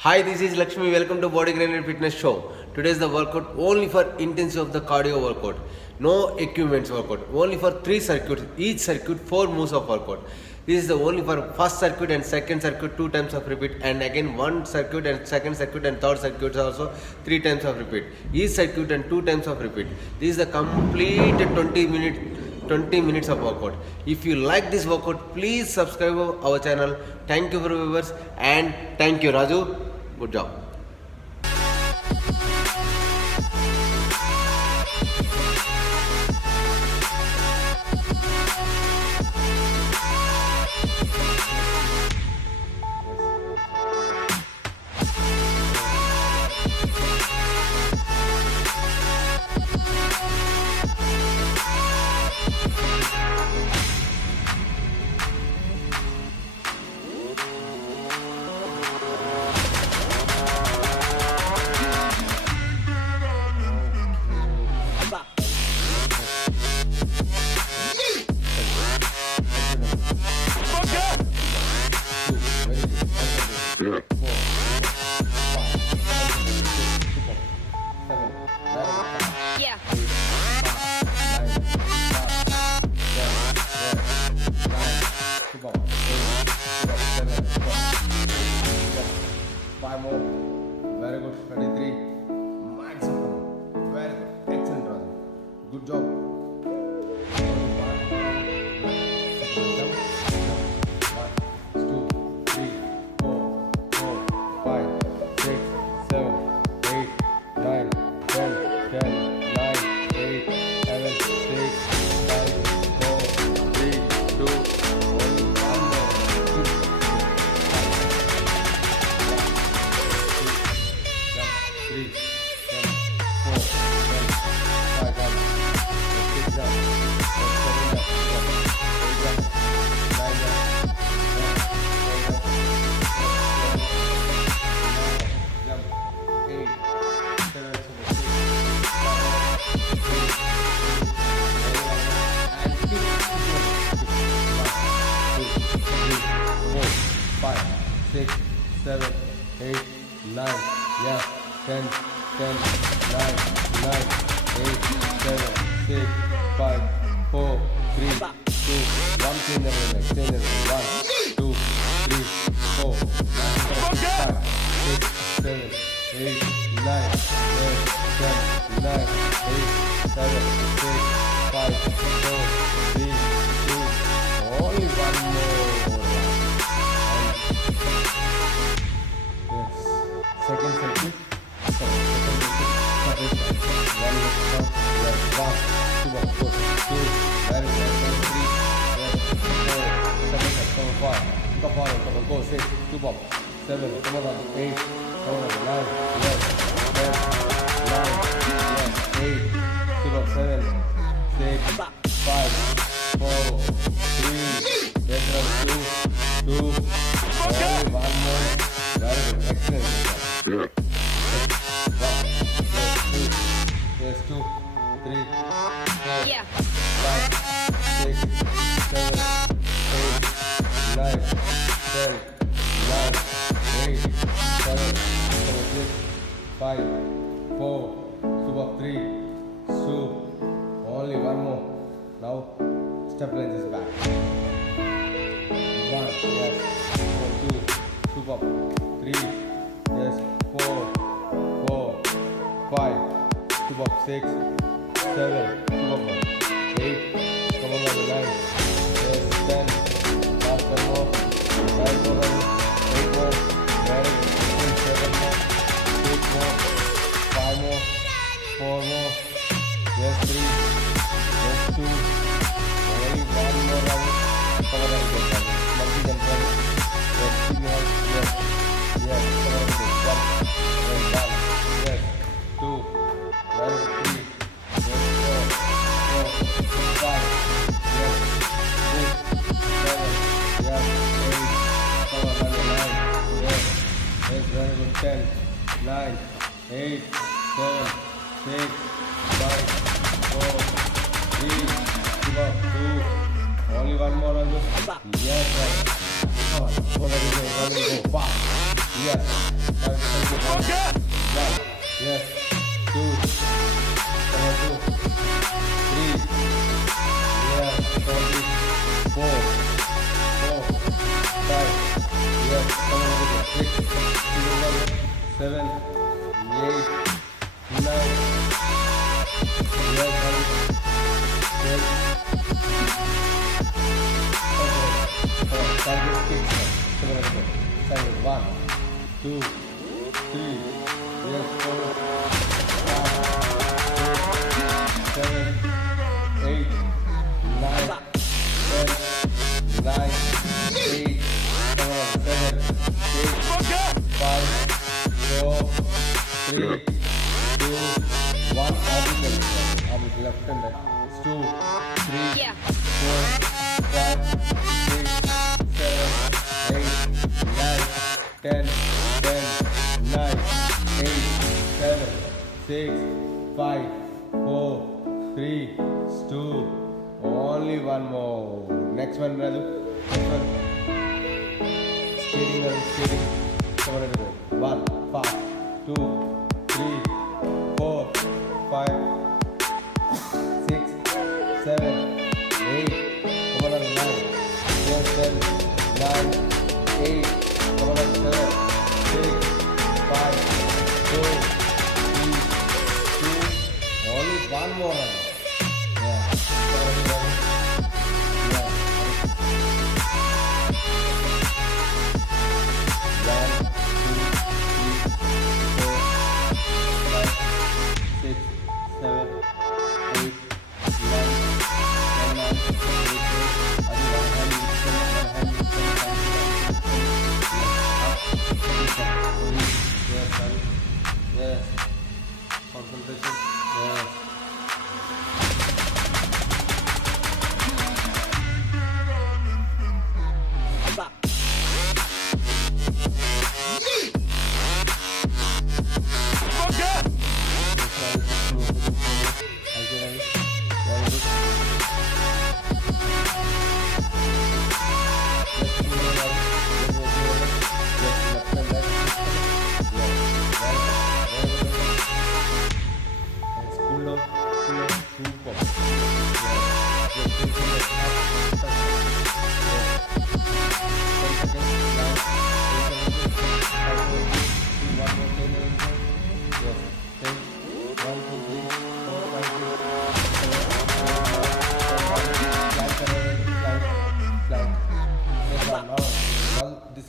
Hi, this is Lakshmi. Welcome to Body GRANITE Fitness Show. Today is the workout only for intensity of the cardio workout. No equipments workout. Only for 3 circuits. Each circuit 4 moves of workout. This is the only for first circuit and second circuit 2 times of repeat, and again one circuit and second circuit and third circuit also 3 times of repeat. Each circuit and 2 times of repeat. This is the complete 20 minutes of workout. If you like this workout, please subscribe our channel. Thank you for viewers and thank you Raju. Good job. Five more. Very good. 23. Maximum. Very good. Excellent, Raju. Good job. Six, 7, 8, 9, yeah, 10, 10, 9, 9, 8, 7, 6, 5, 4, 3, 2, 1, change the movement, 1, 2, 3, 4, 5, 6, 7, 8, 9, 10, 9, 8, 7, 6, 5, 4, 3, 2, only one more. Second circuit, second circuit, one left, one, two, very good, 3, 4, second set, come on, 5, come on, go, 6, 2 bump, 7, come on, 8, come on, 9, yes, 10, 9, yes, 8, 2 bump, 7, 6, 5, 4, 3, yes, 2, only one more, very good, excellent. Yes, 2, 3, 4, 5, 6, 7, 8, 9, 10, 9, 8, 7, 6, 5, 4, 2 up 3, 2, only one more. Now step lunges back. 1, yes, 2, 2 up, 3, yes, 4, 5, 2 up, 6, 7, 2 up, 8, come on, 9, yes, 10, last one more, 9 more, 8 more, very good, 7 more, 6 more, 5 more, 4 more, yes, 3, yes, 2, only 1 more round, come on, monkey jump, yes, 3 more, yes, come on, jump, yes, 1, yes, 2, very good, 3, yes, 4, 5, yes, 6, 7, yes, 8, come on, 9, yes, very good, 10, 9, 8, 7, 6, 5, 4, 3, 2, Only one more, Raju. Yes, right. Come on. Go, Raju, go. Raju, go. Fast. Yes. One. Yes. Two. Come on, two. Three. Yes. Come on, three. Four. Five. Yes. Come on, Raju. Six. Seven. 8. 9. Yes, Raju. 10. Target kick. Target. 1, 2, 3. Yes, 4, 5, 6, 7, 8, 9, 10, 9, 8. Come on, 7, 8, 5, 4, 3, 2, 1. Oblique left and right. 2, 3, 4, 5, 6, 7, 8, 9, 10, 9, 8, 7, 6, 5, 4, 3, 2. Only one more. Next one, Raju. Next one. Skating, Raju. Skating. Come on, Raju. 1, 5, 2, 3, 4, 5, 6, 7, 8. Come on, 9. Yes, 10, 9, 8. Come on, 7, 6, 5, 4, 3, 2. Only one more. Yeah. Come on, yeah. 1, 2, 3, 4, 5, 6, 7, 8, 9, 10, 9, 8. Yes. Concentration. Yes. This